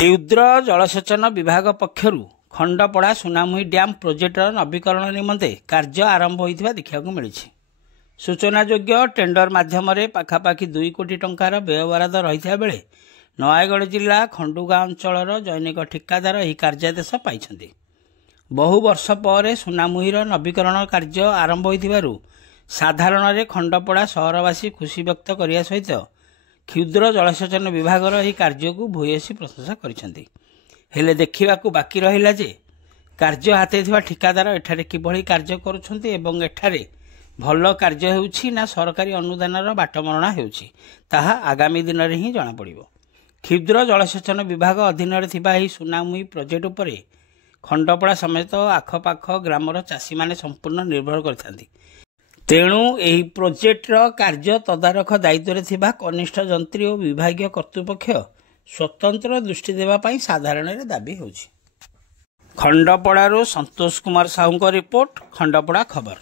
क्षुद्र जलसेचन विभाग पक्षर खंडपड़ा सुनामुही dam projector नवीकरण निमंते कार्य आरंभ होता देखा मिली। सूचनायोग्य टेंडर माध्यम पाखापाखि 2 कोटी टंकार व्ययबराद रही बेले नयागढ़ जिला खंडुगा अंचल जैनिक ठिकादार यह कार्यादेश पाई। बहु वर्ष पर सुनामुहीर नवीकरण कार्य आरंभ हो साधारण खंडपड़ा सहरवासी खुशी व्यक्त करने सहित क्षुद्र जलसेचन विभाग यह कार्य को भूयसी प्रशंसा करछन्ति। हेले देखा बाकी रहा जे कार्य हाथे ठिकादार एठारे किभली कार्य करुछन्ति एवं एठारे भल कार्य हेउछि ना सरकारी अनुदान बाटमरणा हेउछि ताहा आगामी दिन में ही जना पड़िबो। क्षुद्र जलसेचन विभाग अधीन में सुनामुही प्रोजेक्ट उपरे खंडपड़ा समेत आखपाख ग्रामर चाषी माने संपूर्ण निर्भर करथांती। तेणु यह प्रोजेक्टर कार्य तदारख दायित्व थिबा कनिष्ठ जंत्री और विभागीय कर्तृपक्ष स्वतंत्र दृष्टि देवाई साधारण दाबी होछि। खंडपड़ारू संतोष कुमार साहू रिपोर्ट, खंडपड़ा खबर।